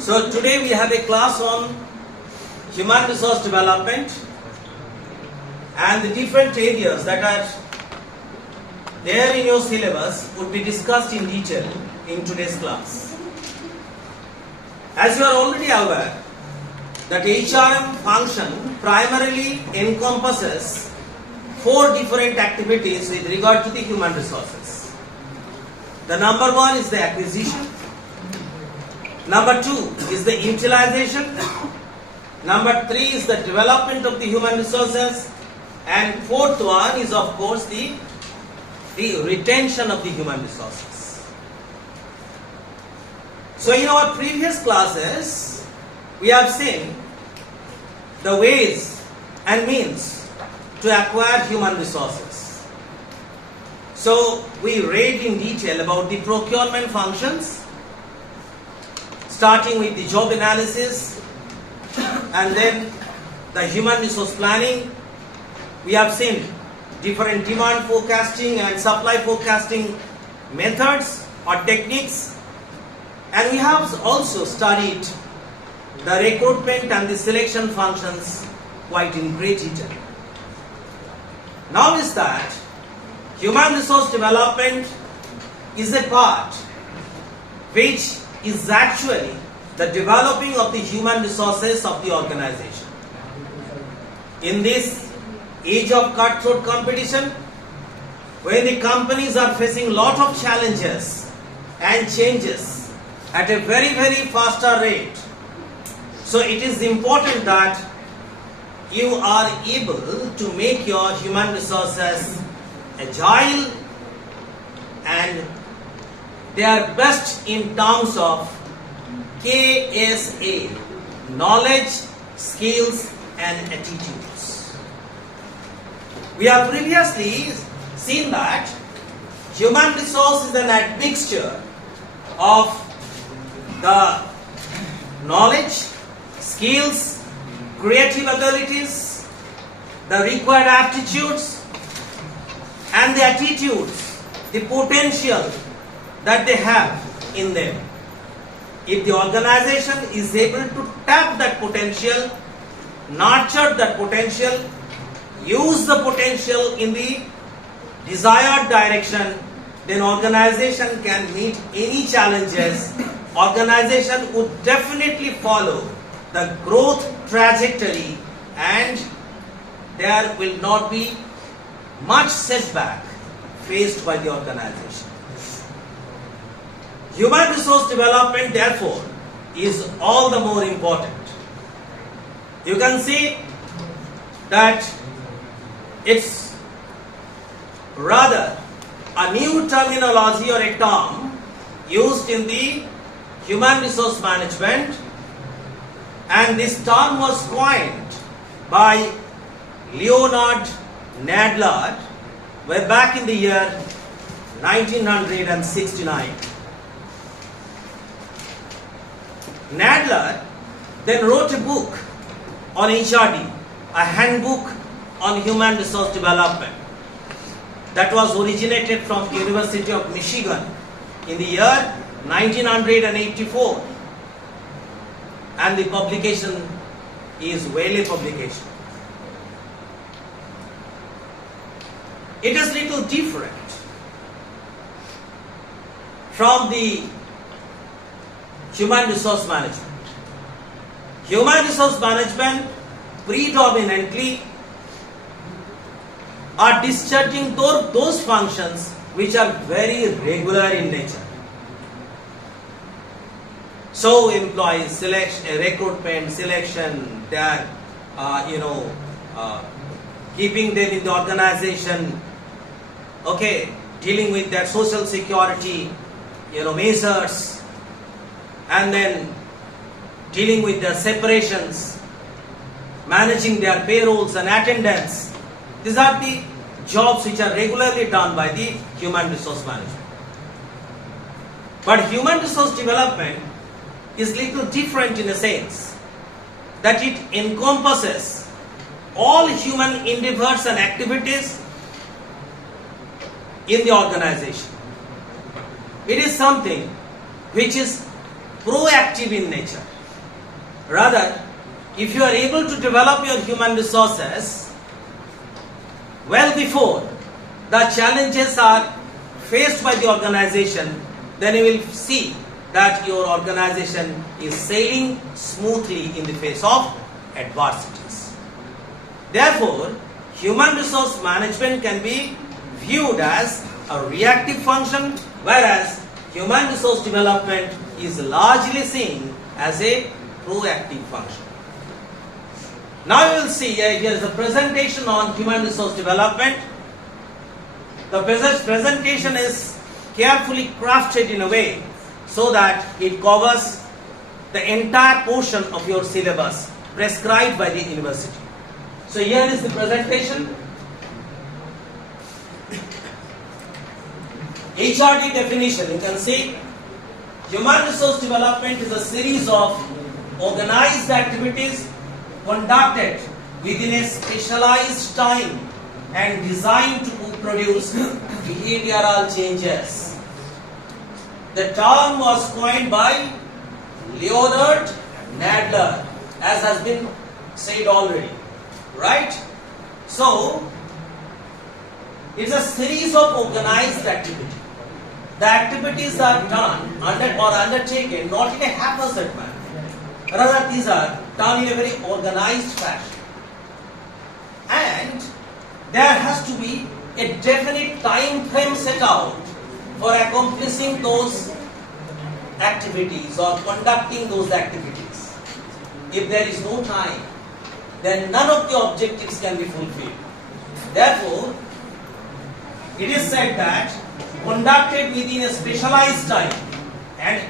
So today we have a class on human resource development and the different areas that are there in your syllabus would be discussed in detail in today's class. As you are already aware that HRM function primarily encompasses 4 different activities with regard to the human resources. The number 1 is the acquisition. Number 2 is the utilization. Number 3 is the development of the human resources. And fourth one is of course the retention of the human resources. So in our previous classes, we have seen the ways and means to acquire human resources. So we read in detail about the procurement functions, starting with the job analysis and then the human resource planning. We have seen different demand forecasting and supply forecasting methods or techniques, and we have also studied the recruitment and the selection functions quite in great detail. Now is that human resource development is a part which is actually the developing of the human resources of the organization. In this age of cutthroat competition, when the companies are facing lot of challenges and changes at a very faster rate, so it is important that you are able to make your human resources agile and they are best in terms of KSA, knowledge, skills and attitudes. We have previously seen that human resource is an admixture of the knowledge, skills, creative abilities, the required aptitudes and the attitudes, the potential that they have in them. If the organization is able to tap that potential, nurture that potential, use the potential in the desired direction, then organization can meet any challenges. Organization would definitely follow the growth trajectory and there will not be much setback faced by the organization. Human resource development therefore is all the more important. You can see that it's rather a new terminology or a term used in the human resource management, and this term was coined by Leonard Nadler way back in the year 1969. Nadler then wrote a book on HRD, a handbook on human resource development that was originated from University of Michigan in the year 1984, and the publication is Whaley publication. It is little different from the human resource management. Human resource management predominantly are discharging those functions which are very regular in nature. So employee selection, recruitment, selection, they are keeping them in the organization, dealing with their social security measures, and then dealing with their separations, managing their payrolls and attendance. These are the jobs which are regularly done by the human resource management. But human resource development is little different in a sense that it encompasses all human endeavors and activities in the organization. It is something which is proactive in nature. Rather, if you are able to develop your human resources well before the challenges are faced by the organization, then you will see that your organization is sailing smoothly in the face of adversities. Therefore, human resource management can be viewed as a reactive function, whereas human resource development is largely seen as a proactive function. Now you will see here is a presentation on human resource development. The presentation is carefully crafted in a way so that it covers the entire portion of your syllabus prescribed by the university. So here is the presentation. HRD definition, you can see human resource development is a series of organized activities conducted within a specialized time and designed to produce behavioral changes. The term was coined by Leonard Nadler, as has been said already, right? So, it's a series of organized activities. The activities are done undertaken not in a haphazard manner. Rather, these are done in a very organized fashion. And there has to be a definite time frame set out for accomplishing those activities or conducting those activities. If there is no time, then none of the objectives can be fulfilled. Therefore, it is said that conducted within a specialized time, and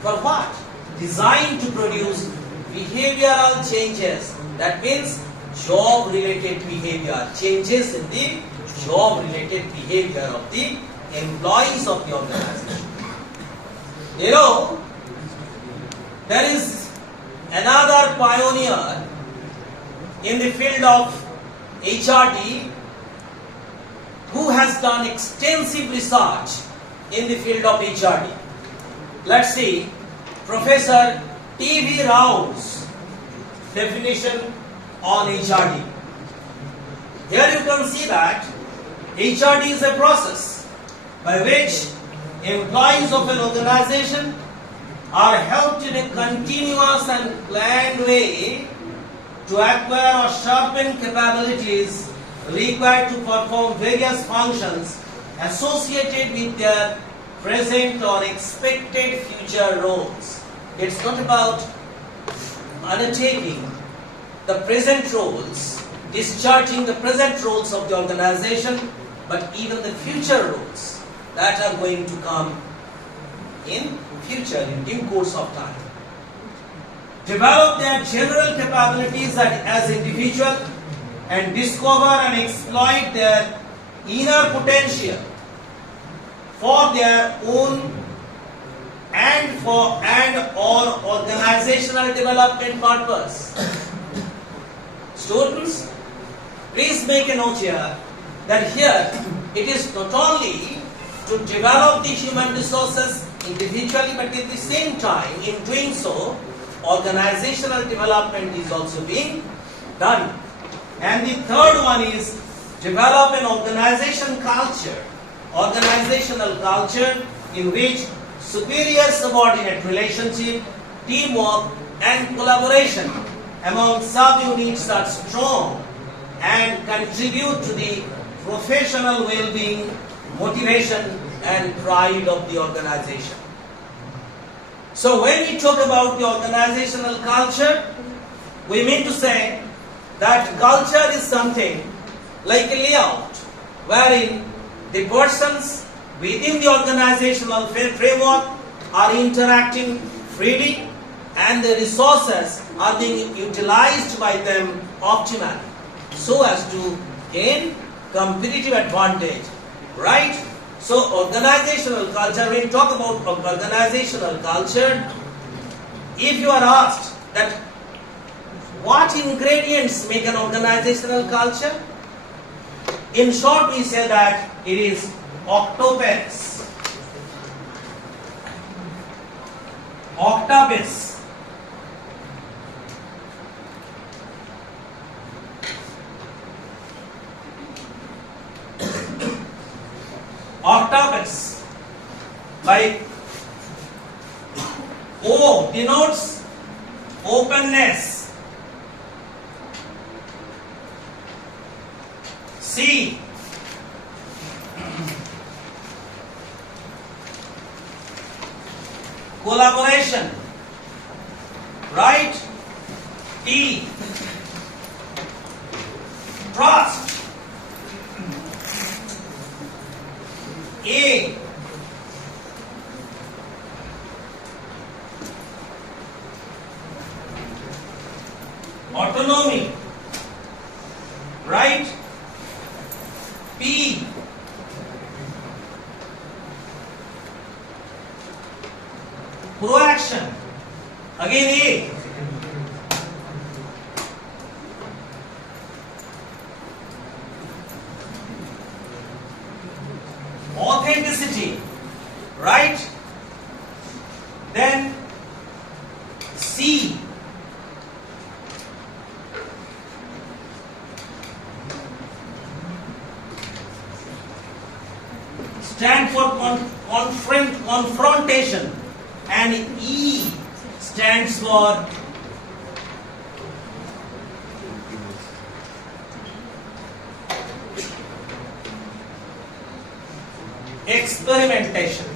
for what? Designed to produce behavioral changes. That means job-related behavior, changes in the job-related behavior of the employees of the organization. You know, there is another pioneer in the field of HRD who has done extensive research in the field of HRD. Let's see, Professor T.V. Rao's definition on HRD. Here you can see that HRD is a process by which employees of an organization are helped in a continuous and planned way to acquire or sharpen capabilities required to perform various functions associated with their present or expected future roles. It's not about undertaking the present roles, discharging the present roles of the organization, but even the future roles that are going to come in future, in due course of time. Develop their general capabilities as individuals and discover and exploit their inner potential for their own and or organizational development purpose. Students, please make a note here that here it is not only to develop the human resources individually, but at the same time, in doing so, organizational development is also being done. And the third one is develop an organizational culture in which superior-subordinate relationship, teamwork and collaboration among sub-units are strong and contribute to the professional well-being, motivation and pride of the organization. So when we talk about the organizational culture, we mean to say that culture is something like a layout wherein the persons within the organizational framework are interacting freely and the resources are being utilized by them optimally so as to gain competitive advantage, right? So organizational culture, when we talk about organizational culture, if you are asked that what ingredients make an organizational culture, in short we say that it is octopus. octabase. Octabase. Like O denotes openness. C collaboration, right? T trust. A autonomy, right? P proaction, again A. Authenticity, right? Then C stand for confrontation, and E stands for experimentation,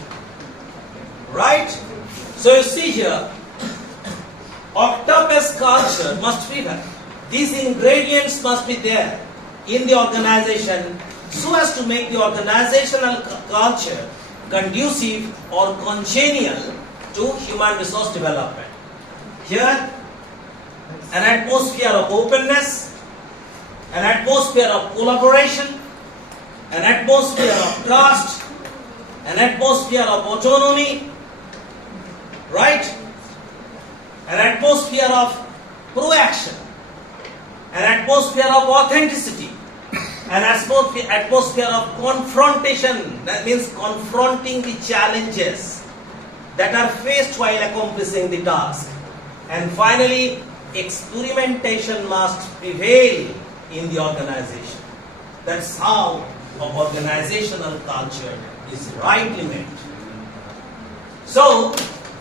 right? So you see here, octopus culture must be there. These ingredients must be there in the organization so as to make the organizational culture conducive or congenial to human resource development. Here, an atmosphere of openness, an atmosphere of collaboration, an atmosphere of trust, an atmosphere of autonomy, right? An atmosphere of proaction, an atmosphere of authenticity, an atmosphere of confrontation, that means confronting the challenges that are faced while accomplishing the task. And finally, experimentation must prevail in the organization. That's how an organizational culture is rightly made. So,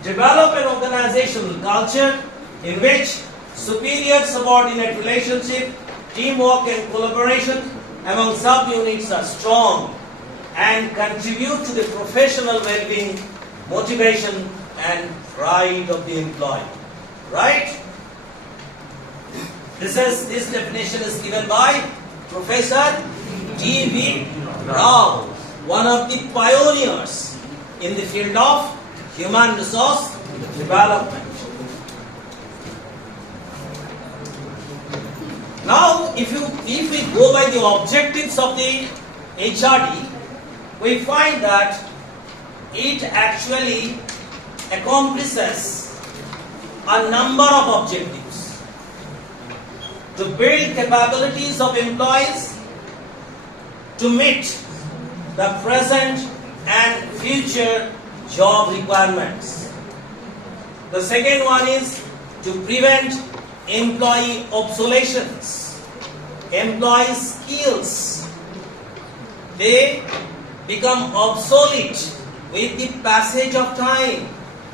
develop an organizational culture in which superior-subordinate relationship, teamwork and collaboration among subunits are strong and contribute to the professional well-being, motivation and pride of the employee. Right? This definition is given by Professor T.V. Rao, one of the pioneers in the field of human resource development. Now, if we go by the objectives of the HRD, we find that it actually accomplishes a number of objectives: to build capabilities of employees to meet the present and future job requirements. The second one is to prevent employee obsolescence. Employee skills, they become obsolete with the passage of time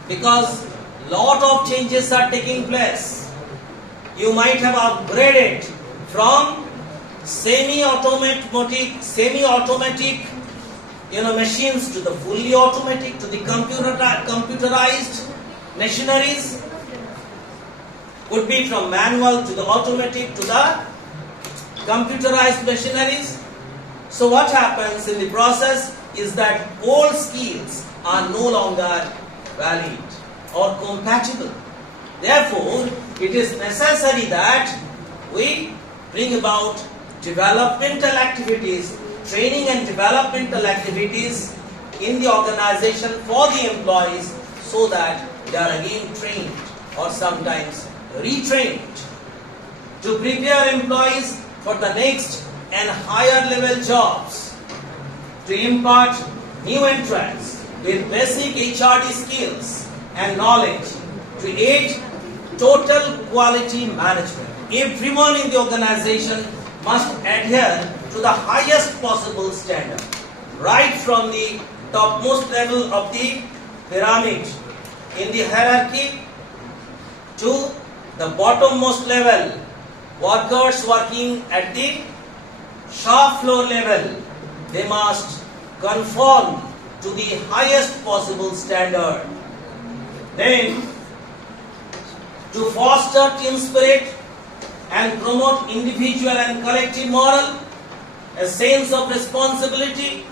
because lot of changes are taking place. You might have upgraded from semi-automatic machines to the fully automatic, to the computerized machineries. Could be from manual to the automatic to the computerized machineries. So what happens in the process is that old skills are no longer valid or compatible. Therefore, it is necessary that we bring about developmental activities, training and developmental activities in the organization for the employees so that they are again trained or sometimes retrained to prepare employees for the next and higher level jobs, to impart new entrants with basic HRD skills and knowledge to aid total quality management. Everyone in the organization must adhere to the highest possible standard, right from the topmost level of the pyramid in the hierarchy to the bottommost level, workers working at the shop floor level. They must conform to the highest possible standard. Then, to foster team spirit and promote individual and collective moral, a sense of responsibility,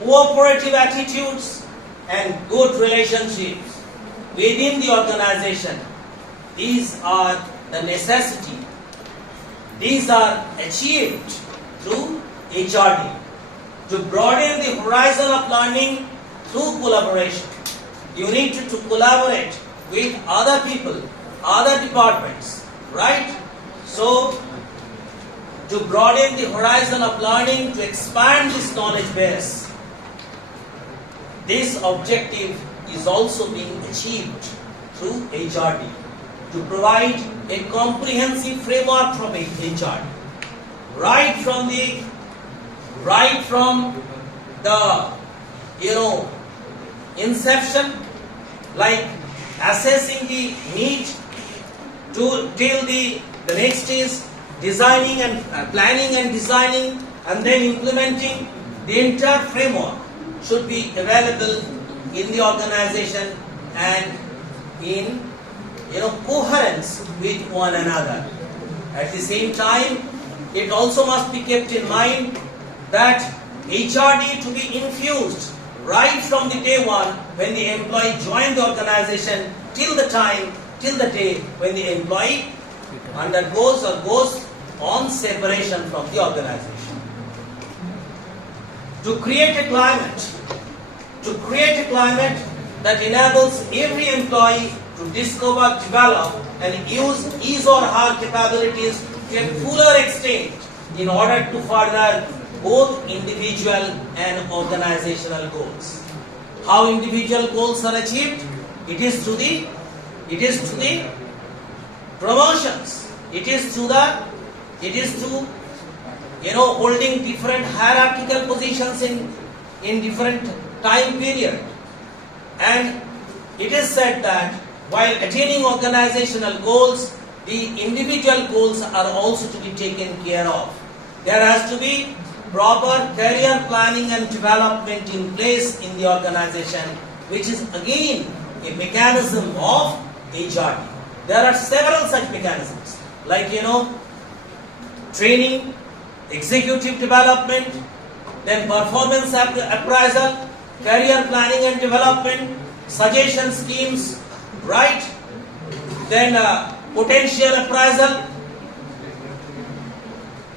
cooperative attitudes, and good relationships within the organization. These are the necessity. These are achieved through HRD. To broaden the horizon of learning through collaboration, you need to collaborate with other people, other departments, right? So, to broaden the horizon of learning, to expand this knowledge base, this objective is also being achieved through HRD. To provide a comprehensive framework from HRD, right from the inception, like assessing the need to till the next is designing and planning and designing and then implementing. The entire framework should be available in the organization and in coherence with one another. At the same time, it also must be kept in mind that HRD to be infused right from the day one when the employee joined the organization till the day when the employee undergoes or goes on separation from the organization. To create a climate that enables every employee to discover, develop, and use his or her capabilities to a fuller extent in order to further both individual and organizational goals. How individual goals are achieved? It is through the promotions. It is through holding different hierarchical positions in different time period. And it is said that while attaining organizational goals, the individual goals are also to be taken care of. There has to be proper career planning and development in place in the organization, which is again a mechanism of HRD. There are several such mechanisms, like training, executive development, then performance appraisal, career planning and development, suggestion schemes, right? Then potential appraisal.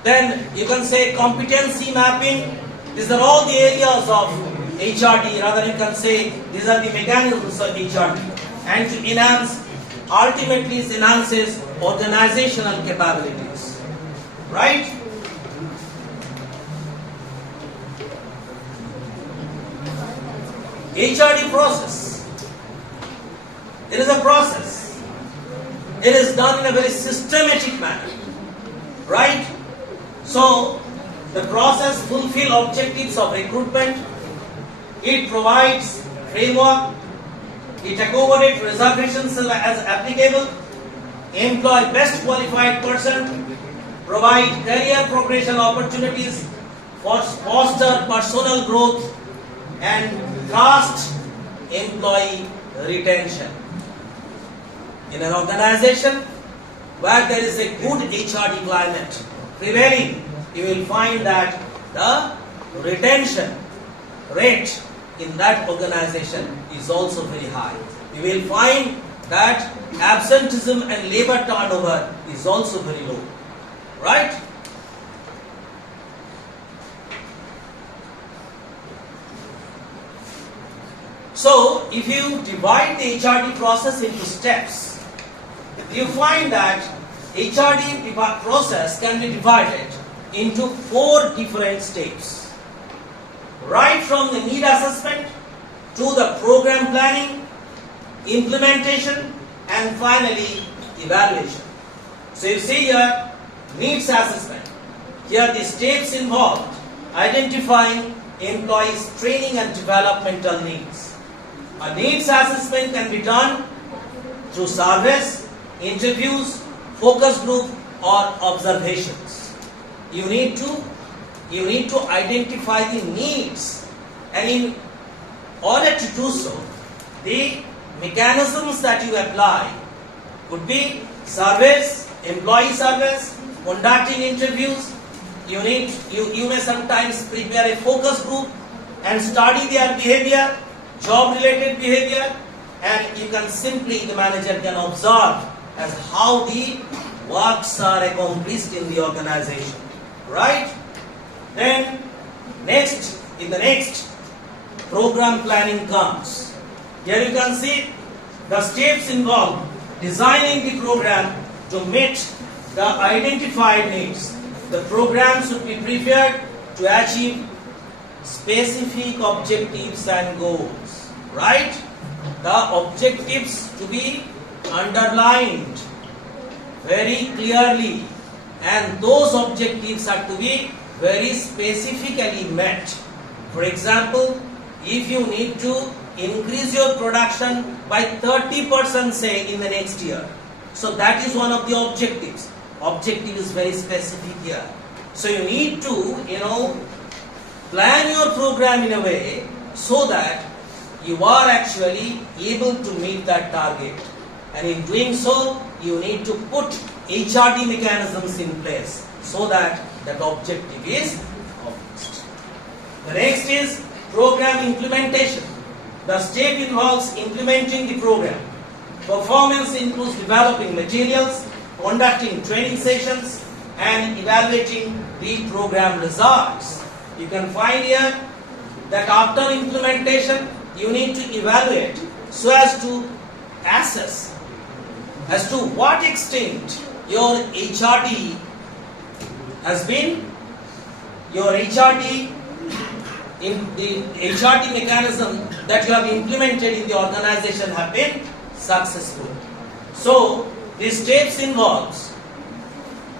Then you can say competency mapping. These are all the areas of HRD. Rather, you can say these are the mechanisms of HRD. And to enhance, ultimately it enhances organizational capabilities. Right? HRD process. It is a process. It is done in a very systematic manner. Right? So, the process fulfills objectives of recruitment. It provides framework. It accommodates reservations as applicable. Employ best qualified person. Provide career progression opportunities. Foster personal growth. And trust employee retention. In an organization where there is a good HRD climate prevailing, you will find that the retention rate in that organization is also very high. You will find that absenteeism and labor turnover is also very low. Right? So, if you divide the HRD process into steps, you find that HRD process can be divided into 4 different steps. Right from the need assessment to the program planning, implementation and finally evaluation. So you see here, needs assessment. Here the steps involved: identifying employees' training and developmental needs. A needs assessment can be done through surveys, interviews, focus group or observations. You need to identify the needs, and in order to do so, the mechanisms that you apply could be surveys, employee surveys, conducting interviews. You may sometimes prepare a focus group and study their behavior, job related behavior, and you can simply, the manager can observe as how the works are accomplished in the organization, right? Then in the next program planning comes. Here you can see the steps involved: designing the program to meet the identified needs. The program should be prepared to achieve specific objectives and goals, right? The objectives to be underlined very clearly, and those objectives are to be very specifically met. For example, if you need to increase your production by 30%, say, in the next year, so that is one of the objectives. Objective is very specific here. So you need to, plan your program in a way so that you are actually able to meet that target. And in doing so, you need to put HRD mechanisms in place so that that objective is accomplished. The next is program implementation. The step involves implementing the program. Performance includes developing materials, conducting training sessions, and evaluating the program results. You can find here that after implementation, you need to evaluate so as to assess as to what extent your HRD has been, your HRD in the HRD mechanism that you have implemented in the organization have been successful. So these steps involves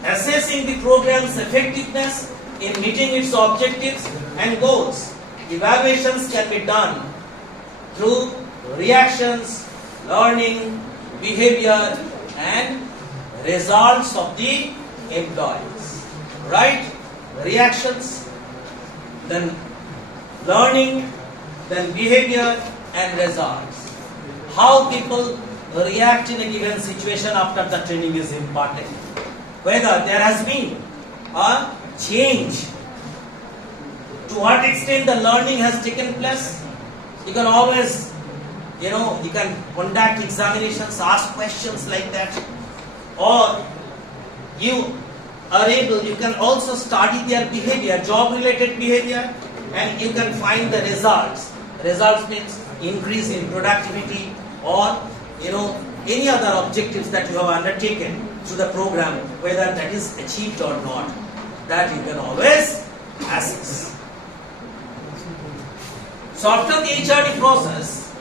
assessing the program's effectiveness in meeting its objectives and goals. Evaluations can be done through reactions, learning, behavior, and results of the employees. Right? Reactions, then learning, then behavior and results. How people react in a given situation after the training is imparted. Whether there has been a change, to what extent the learning has taken place. You can always, you can conduct examinations, ask questions like that, or you can also study their behavior, job related behavior, and you can find the results. Results means increase in productivity or any other objectives that you have undertaken through the program, whether that is achieved or not. That you can always assess. So after the HRD process,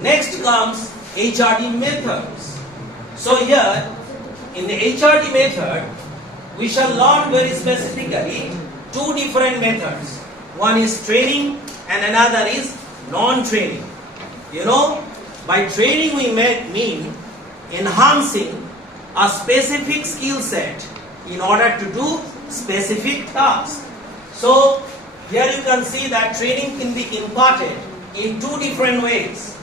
next comes HRD methods. So here, in the HRD method, we shall learn very specifically two different methods. One is training and another is non-training. By training we mean enhancing a specific skill set in order to do specific tasks. So here you can see that training can be imparted in two different ways.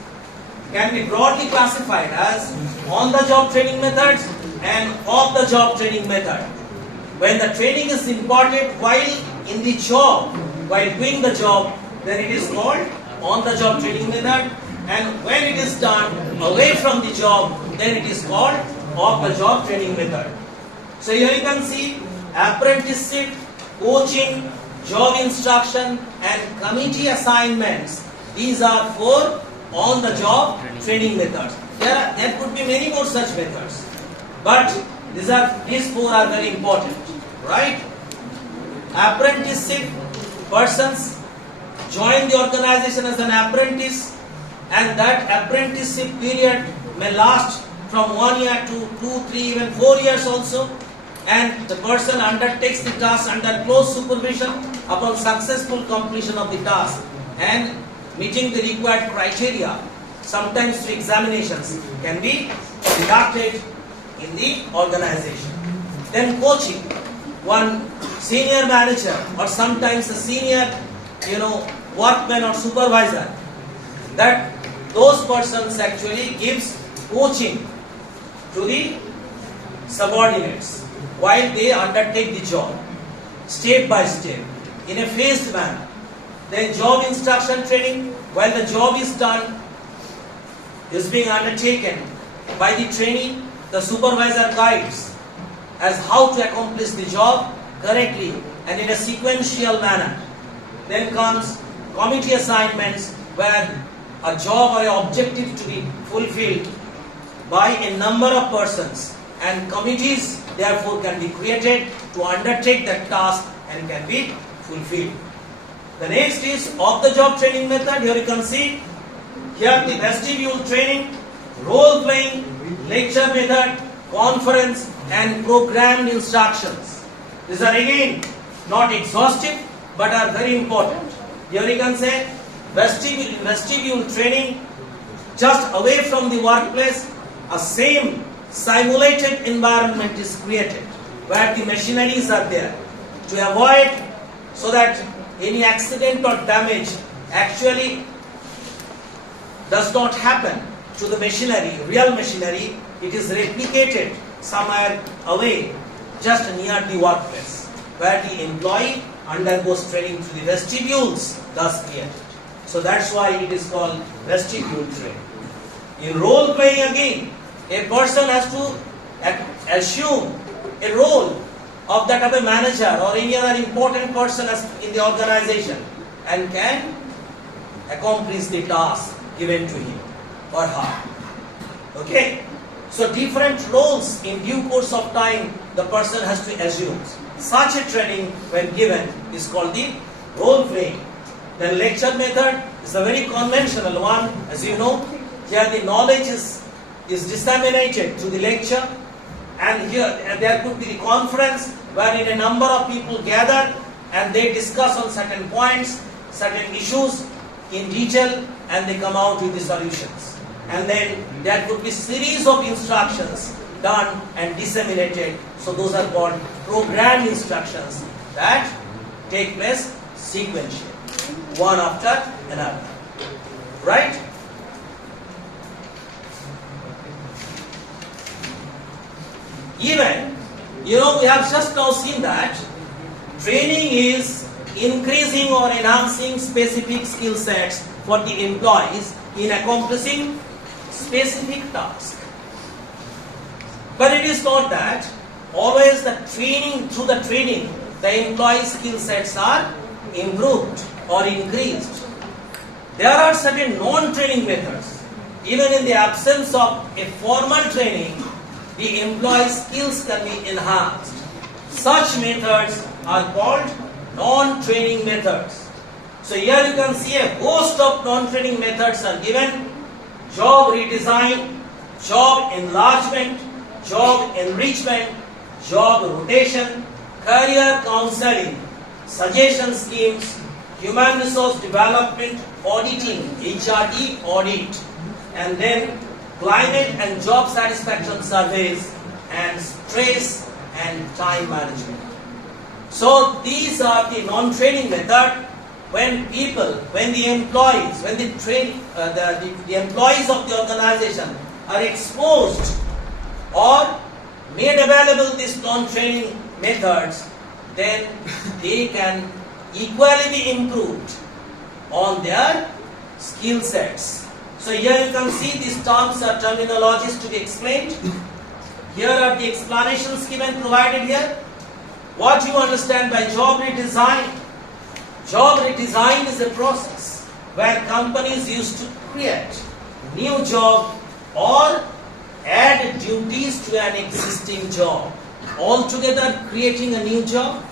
Can be broadly classified as on-the-job training methods and off-the-job training method. When the training is imparted while in the job, while doing the job, then it is called on-the-job training method, and when it is done away from the job, then it is called off-the-job training method. So here you can see apprenticeship, coaching, job instruction and committee assignments. These are four on-the-job training methods. There could be many more such methods, but these four are very important, right? Apprenticeship, persons join the organization as an apprentice, and that apprenticeship period may last from 1 year to 2, 3, even 4 years also. And the person undertakes the task under close supervision. Upon successful completion of the task and meeting the required criteria, sometimes through examinations, can be conducted in the organization. Then coaching. One senior manager or sometimes a senior, workman or supervisor, that those persons actually gives coaching to the subordinates while they undertake the job, step by step, in a phased manner. Then job instruction training, while the job is done, is being undertaken by the trainee, the supervisor guides as how to accomplish the job correctly and in a sequential manner. Then comes committee assignments, where a job or an objective to be fulfilled by a number of persons, and committees therefore can be created to undertake that task and can be fulfilled. The next is off-the-job training method. Here you can see, here the vestibule training, role-playing, lecture method, conference and programmed instructions. These are again not exhaustive but are very important. Here you can say vestibule training, just away from the workplace, a same simulated environment is created where the machineries are there to avoid so that any accident or damage actually does not happen to the machinery, real machinery. It is replicated somewhere away, just near the workplace, where the employee undergoes training through the vestibules thus created. So that's why it is called vestibule training. In role playing again, a person has to assume a role of that of a manager or any other important person in the organization and can accomplish the task given to him or her. Okay? So different roles in due course of time the person has to assume. Such a training when given is called the role playing. The lecture method is a very conventional one. As you know, here the knowledge is disseminated through the lecture, and here there could be the conference wherein a number of people gather and they discuss on certain points, certain issues in detail, and they come out with the solutions. And then there could be series of instructions done and disseminated. So those are called programmed instructions that take place sequentially, one after another. Right? Even, we have just now seen that training is increasing or enhancing specific skill sets for the employees in accomplishing specific tasks. But it is not that always through the training, the employees' skill sets are improved or increased. There are certain non-training methods. Even in the absence of a formal training, the employee's skills can be enhanced. Such methods are called non-training methods. So here you can see a host of non-training methods are given: job redesign, job enlargement, job enrichment, job rotation, career counseling, suggestion schemes, human resource development, auditing, HRD audit, and then climate and job satisfaction surveys, and stress and time management. So these are the non-training method when the employees of the organization are exposed or made available these non-training methods, then they can equally be improved on their skill sets. So here you can see these terms are terminologies to be explained. Here are the explanations given provided here. What you understand by job redesign? Job redesign is a process where companies used to create new job or add duties to an existing job. Altogether creating a new job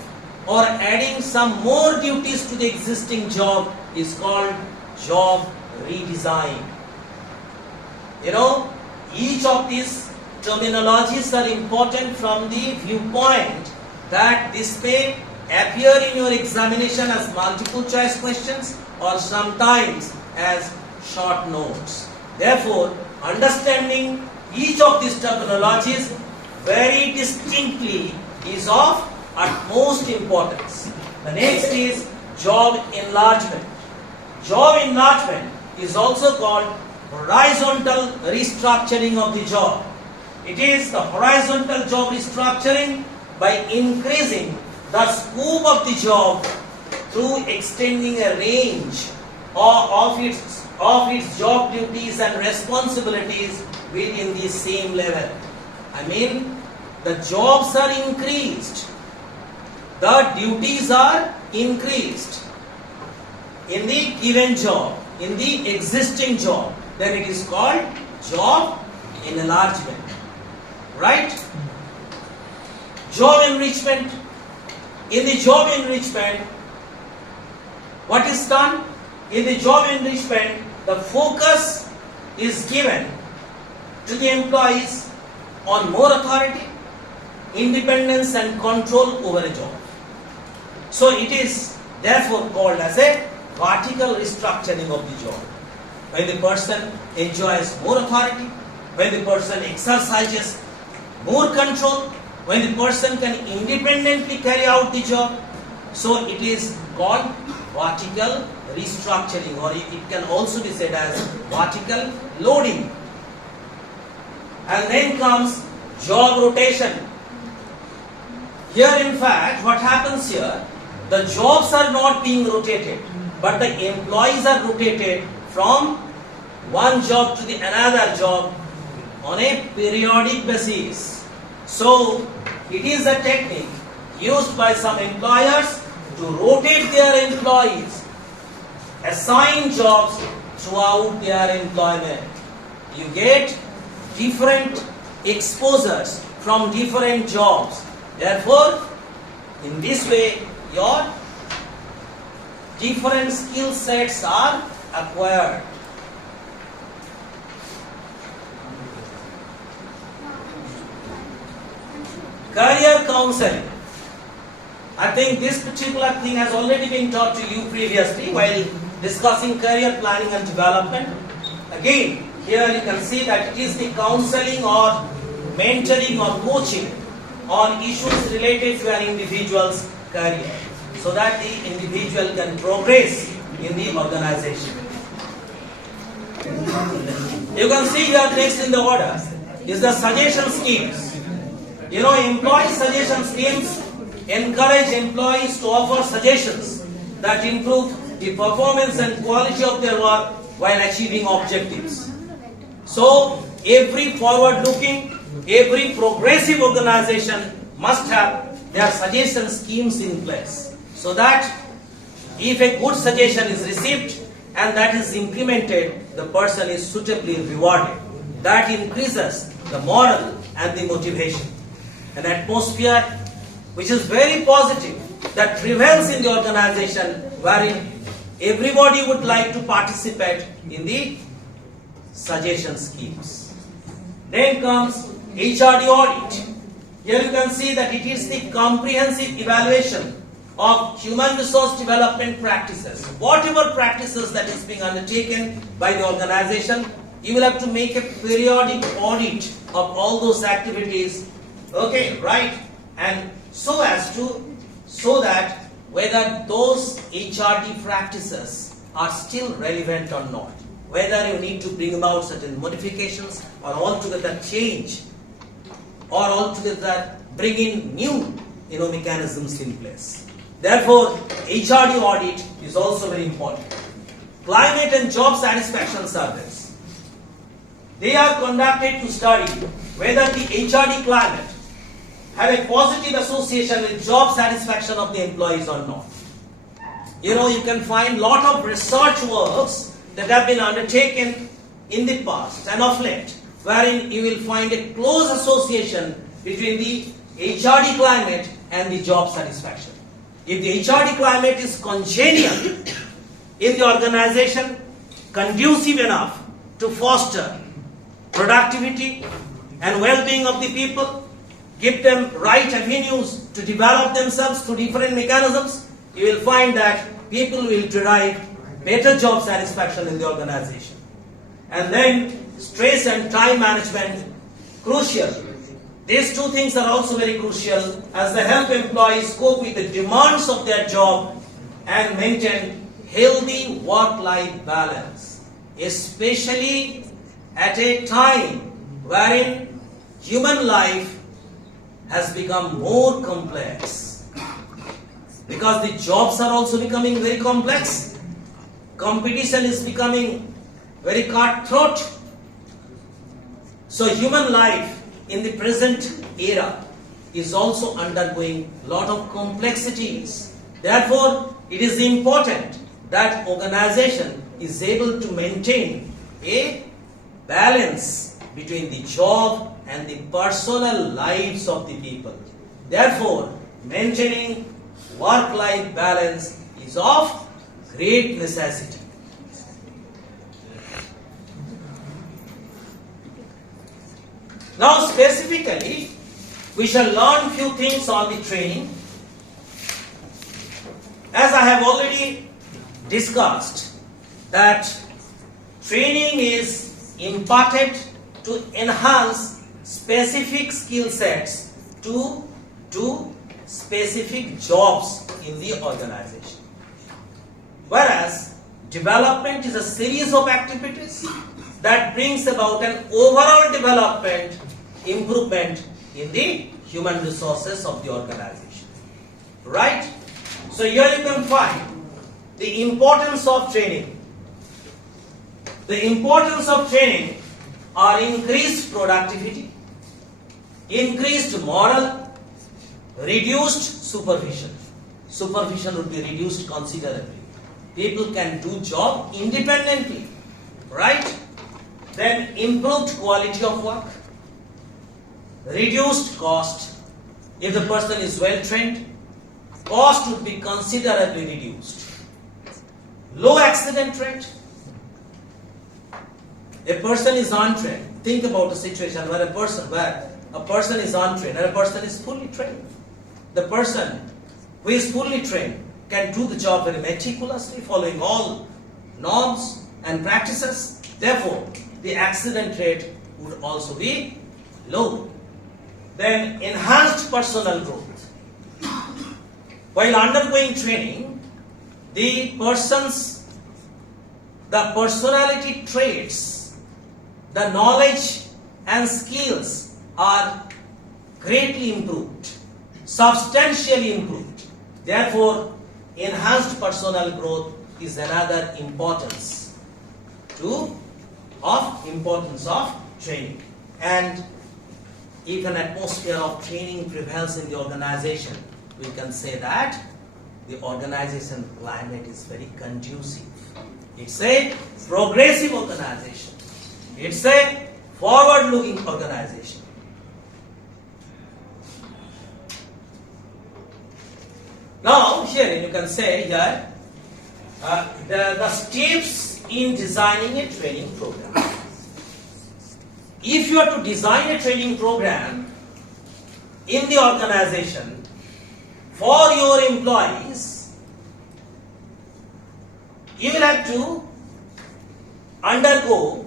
or adding some more duties to the existing job is called job redesign. each of these terminologies are important from the viewpoint that this may appear in your examination as multiple choice questions or sometimes as short notes. Therefore, understanding each of these terminologies very distinctly is of utmost importance. The next is job enlargement. Job enlargement is also called horizontal restructuring of the job. It is the horizontal job restructuring by increasing the scope of the job through extending a range of its job duties and responsibilities within the same level. I mean, the jobs are increased, the duties are increased in the given job, in the existing job, then it is called job enlargement. Right? Job enrichment. In the job enrichment, what is done? In the job enrichment, the focus is given to the employees on more authority, independence and control over a job. So it is therefore called as a vertical restructuring of the job. When the person enjoys more authority, when the person exercises more control, when the person can independently carry out the job, so it is called vertical restructuring, or it can also be said as vertical loading. And then comes job rotation. Here in fact, what happens here, the jobs are not being rotated, but the employees are rotated from one job to the another job on a periodic basis. So, it is a technique used by some employers to rotate their employees, assign jobs throughout their employment. You get different exposures from different jobs. Therefore, in this way, your different skill sets are acquired. Career counseling. I think this particular thing has already been taught to you previously while discussing career planning and development. Again, here you can see that it is the counseling or mentoring or coaching on issues related to an individual's career so that the individual can progress in the organization. You can see here next in the order is the suggestion schemes. You know, employee suggestion schemes encourage employees to offer suggestions that improve the performance and quality of their work while achieving objectives. So, every forward-looking, every progressive organization must have their suggestion schemes in place so that if a good suggestion is received and that is implemented, the person is suitably rewarded. That increases the morale and the motivation. An atmosphere which is very positive that prevails in the organization wherein everybody would like to participate in the suggestion schemes. Then comes HRD audit. Here you can see that it is the comprehensive evaluation of human resource development practices. Whatever practices that is being undertaken by the organization, you will have to make a periodic audit of all those activities. Okay, right? And so that whether those HRD practices are still relevant or not, whether you need to bring about certain modifications or altogether change or altogether bring in new mechanisms in place. Therefore, HRD audit is also very important. Climate and job satisfaction surveys. They are conducted to study whether the HRD climate have a positive association with job satisfaction of the employees or not. You know, you can find lot of research works that have been undertaken in the past and of late, wherein you will find a close association between the HRD climate and the job satisfaction. If the HRD climate is congenial in the organization, conducive enough to foster productivity and well-being of the people, give them right avenues to develop themselves through different mechanisms, you will find that people will derive better job satisfaction in the organization. And then stress and time management, crucial. These two things are also very crucial as they help employees cope with the demands of their job and maintain healthy work-life balance, especially at a time wherein human life has become more complex. Because the jobs are also becoming very complex, competition is becoming very cutthroat. So human life in the present era is also undergoing a lot of complexities. Therefore, it is important that organization is able to maintain a balance between the job and the personal lives of the people. Therefore, maintaining work-life balance is of great necessity. Now specifically, we shall learn few things on the training. As I have already discussed that training is imparted to enhance specific skill sets to do specific jobs in the organization. Whereas development is a series of activities that brings about an overall development, improvement in the human resources of the organization. Right? So here you can find the importance of training. The importance of training are increased productivity, increased morale, reduced supervision. Supervision would be reduced considerably. People can do job independently, right? Then improved quality of work, reduced cost. If the person is well trained, cost would be considerably reduced. Low accident rate. A person is untrained. Think about a situation where a person is untrained and a person is fully trained. The person who is fully trained can do the job very meticulously, following all norms and practices. Therefore, the accident rate would also be low. Then enhanced personal growth. While undergoing training, the personality traits, the knowledge and skills are greatly improved, substantially improved. Therefore, enhanced personal growth is another importance of training. And if an atmosphere of training prevails in the organization, we can say that the organization climate is very conducive. It's a progressive organization. It's a forward-looking organization. Now, here you can say here the steps in designing a training program. If you are to design a training program in the organization for your employees, you will have to undergo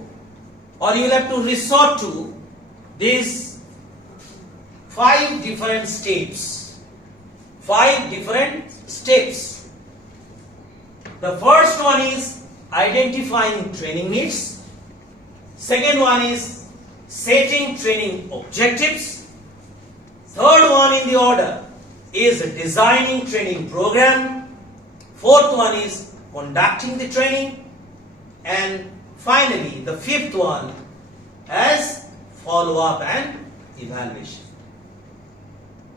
or you will have to resort to these 5 different steps. 5 different steps. The first one is identifying training needs. Second one is setting training objectives. Third one in the order is designing training program. Fourth one is conducting the training. And finally, the fifth one as follow-up and evaluation.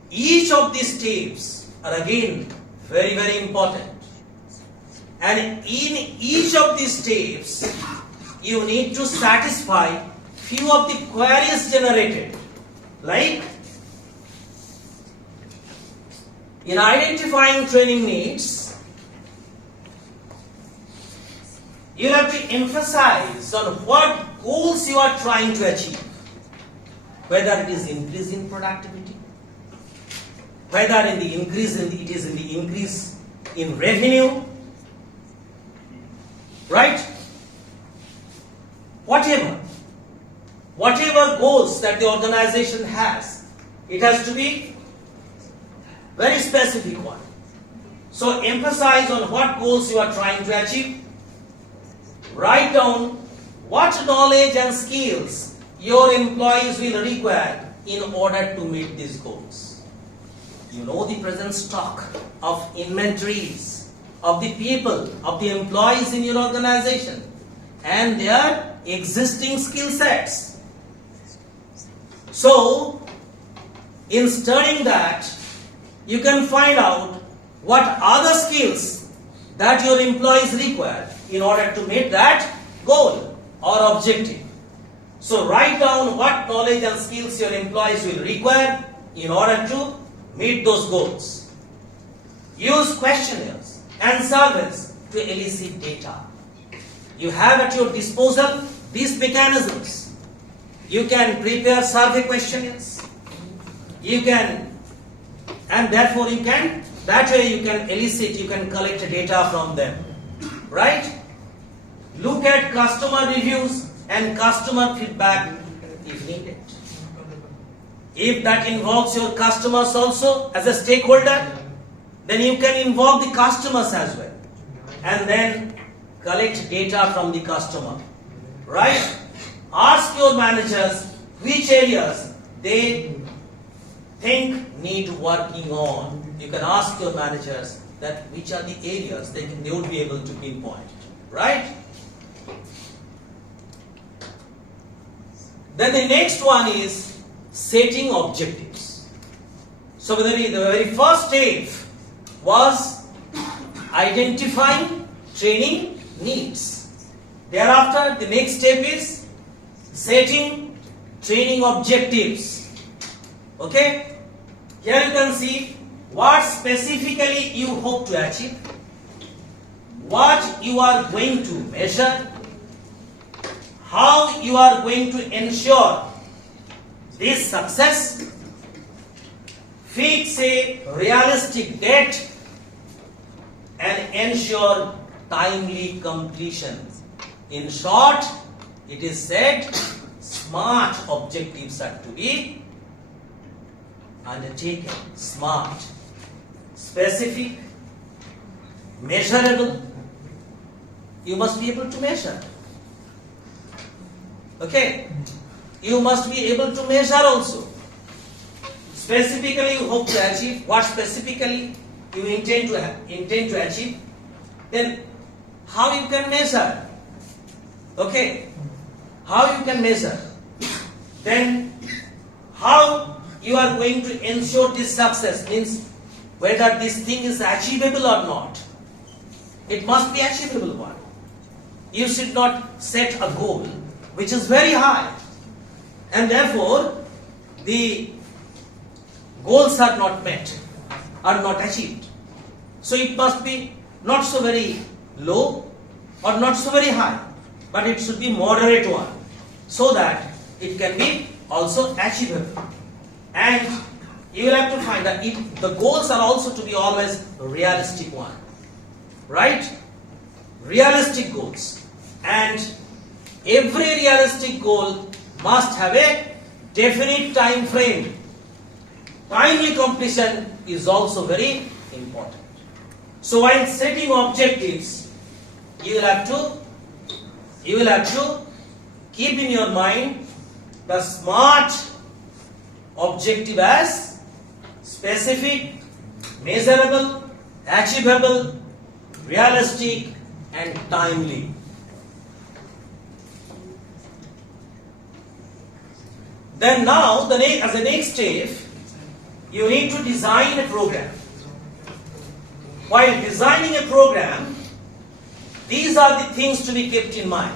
Each of these steps are again very, very important. And in each of these steps, you need to satisfy few of the queries generated. Like, in identifying training needs, You have to emphasize on what goals you are trying to achieve. Whether it is increase in productivity, whether it is in the increase in revenue, right? Whatever goals that the organization has, it has to be very specific one. So emphasize on what goals you are trying to achieve. Write down what knowledge and skills your employees will require in order to meet these goals. You know the present stock of inventories of the people, of the employees in your organization and their existing skill sets. So, in studying that, you can find out what other skills that your employees require in order to meet that goal or objective. So write down what knowledge and skills your employees will require in order to meet those goals. Use questionnaires and surveys to elicit data. You have at your disposal these mechanisms. You can prepare survey questionnaires. That way you can elicit, you can collect data from them. Right? Look at customer reviews and customer feedback if needed. If that involves your customers also as a stakeholder, then you can involve the customers as well. And then collect data from the customer. Right? Ask your managers which areas they think need working on. You can ask your managers that which are the areas they would be able to pinpoint. Right? Then the next one is setting objectives. So the very first step was identifying training needs. Thereafter, the next step is setting training objectives. Okay? Here you can see what specifically you hope to achieve, what you are going to measure, how you are going to ensure this success, fix a realistic date, and ensure timely completion. In short, it is said SMART objectives are to be undertaken. SMART. Specific, measurable. You must be able to measure. Okay? You must be able to measure also. Specifically you hope to achieve. What specifically you intend to achieve? Then how you can measure? Okay? How you can measure? Then how you are going to ensure this success, means whether this thing is achievable or not. It must be achievable one. You should not set a goal which is very high and therefore the goals are not met, are not achieved. So it must be not so very low or not so very high, but it should be moderate one so that it can be also achievable. And you will have to find that the goals are also to be always realistic one. Right? Realistic goals. And every realistic goal must have a definite time frame. Timely completion is also very important. So while setting objectives, you will have to keep in your mind the SMART objective as specific, measurable, achievable, realistic, and timely. Then now, as a next step, you need to design a program. While designing a program, these are the things to be kept in mind.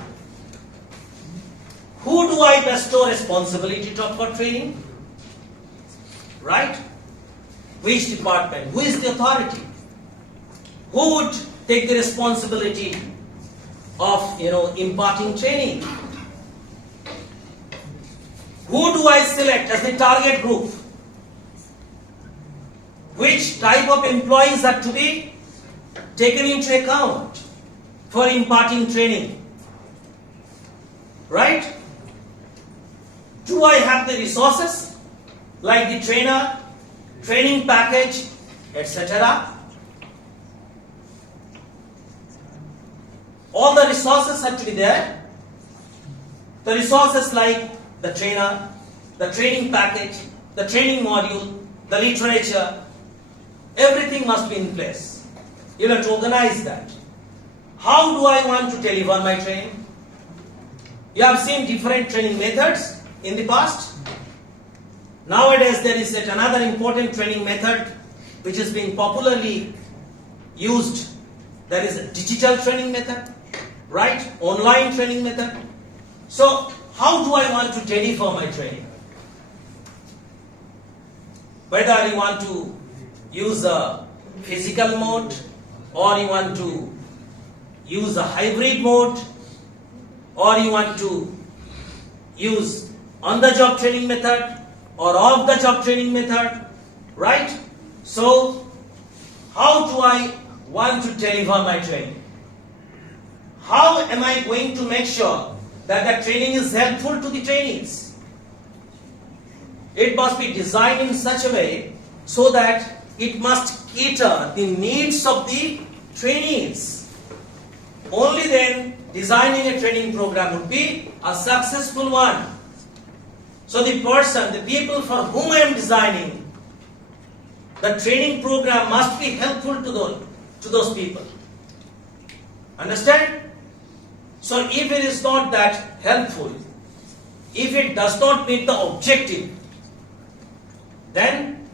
Who do I bestow responsibility for training? Right? Which department? Who is the authority? Who would take the responsibility of imparting training. Who do I select as the target group? Which type of employees are to be taken into account for imparting training? Right? Do I have the resources like the trainer, training package, etc.? All the resources have to be there. The resources like the trainer, the training package, the training module, the literature, everything must be in place. You have to organize that. How do I want to deliver my training? You have seen different training methods in the past. Nowadays there is another important training method which is being popularly used. There is a digital training method, right? Online training method. So how do I want to deliver my training? Whether you want to use a physical mode or you want to use a hybrid mode or you want to use on-the-job training method or off-the-job training method, right? So how do I want to deliver my training? How am I going to make sure that the training is helpful to the trainees? It must be designed in such a way so that it must cater the needs of the trainees. Only then designing a training program would be a successful one. So the people for whom I am designing the training program must be helpful to those people. Understand? So if it is not that helpful, if it does not meet the objective, then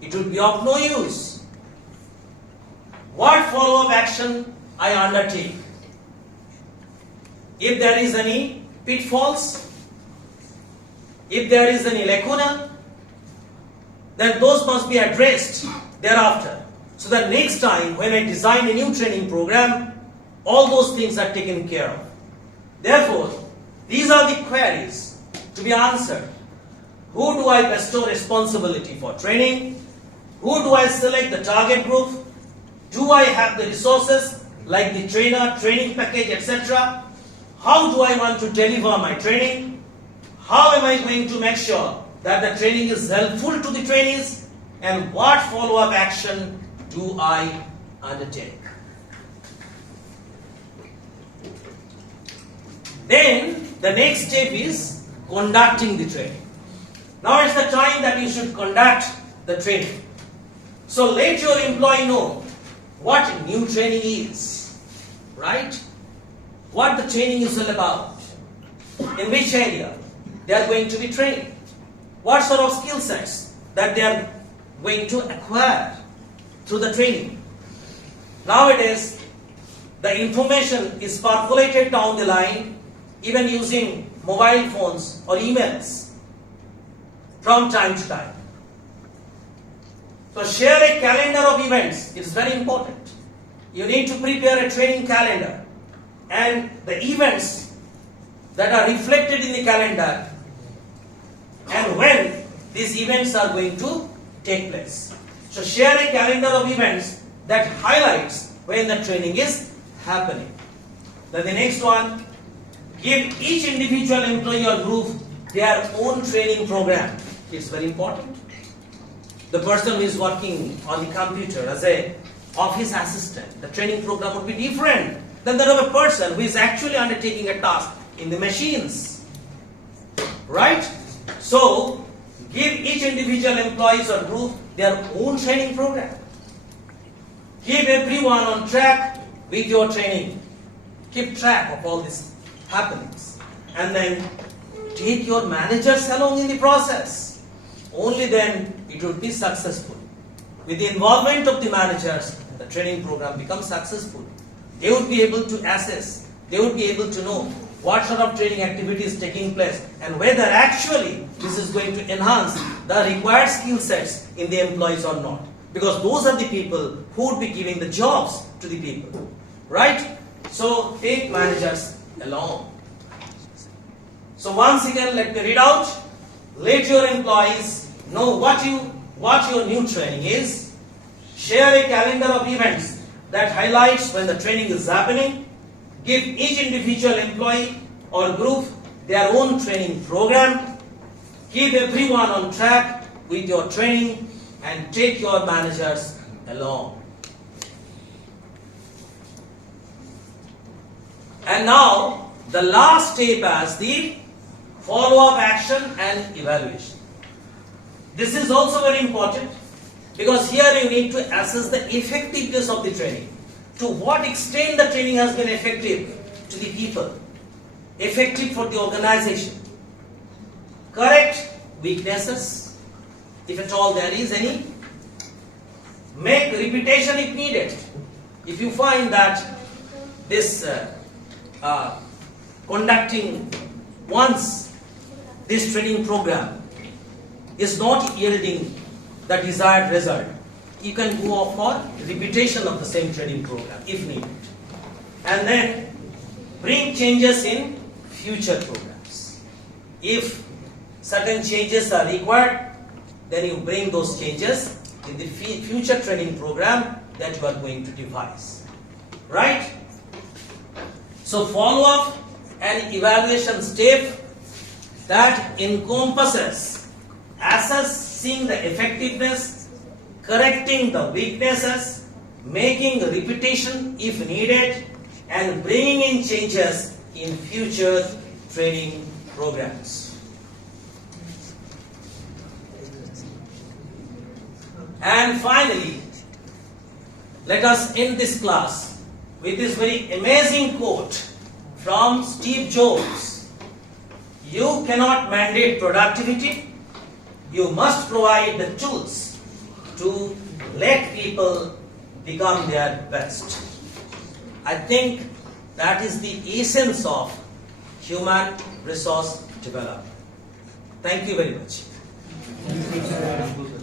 it will be of no use. What follow-up action I undertake? If there is any pitfalls, if there is any lacuna, then those must be addressed thereafter. So that next time when I design a new training program, all those things are taken care of. Therefore, these are the queries to be answered. Who do I bestow responsibility for training? Who do I select the target group? Do I have the resources like the trainer, training package, etc.? How do I want to deliver my training? How am I going to make sure that the training is helpful to the trainees? And what follow-up action do I undertake? Then the next step is conducting the training. Now it's the time that you should conduct the training. So let your employee know what new training is, right? What the training is all about, in which area they are going to be trained, what sort of skill sets that they are going to acquire through the training. Nowadays, the information is percolated down the line even using mobile phones or emails from time to time. So share a calendar of events. It is very important. You need to prepare a training calendar and the events that are reflected in the calendar and when these events are going to take place. So share a calendar of events that highlights when the training is happening. Then the next one, give each individual employee or group their own training program. It's very important. The person who is working on the computer as a office assistant, the training program would be different than that of a person who is actually undertaking a task in the machines. Right? So, give each individual employees or group their own training program. Keep everyone on track with your training. Keep track of all these happenings. And then take your managers along in the process. Only then it would be successful. With the involvement of the managers, the training program becomes successful. They would be able to assess, they would be able to know what sort of training activity is taking place and whether actually this is going to enhance the required skill sets in the employees or not. Because those are the people who would be giving the jobs to the people. Right? So take managers along. So once again, let me read out. Let your employees know what your new training is. Share a calendar of events that highlights when the training is happening. Give each individual employee or group their own training program. Keep everyone on track with your training and take your managers along. And now the last step as the follow-up action and evaluation. This is also very important because here you need to assess the effectiveness of the training. To what extent the training has been effective to the people, effective for the organization. Correct weaknesses, if at all there is any. Make repetition if needed. If you find that this conducting once this training program is not yielding the desired result, you can go for repetition of the same training program if needed. And then bring changes in future programs. If certain changes are required, then you bring those changes in the future training program that you are going to devise. Right? So follow-up and evaluation step that encompasses assessing the effectiveness, correcting the weaknesses, making repetition if needed, and bringing in changes in future training programs. And finally, let us end this class with this very amazing quote from Steve Jobs. You cannot mandate productivity. You must provide the tools to let people become their best. I think that is the essence of human resource development. Thank you very much.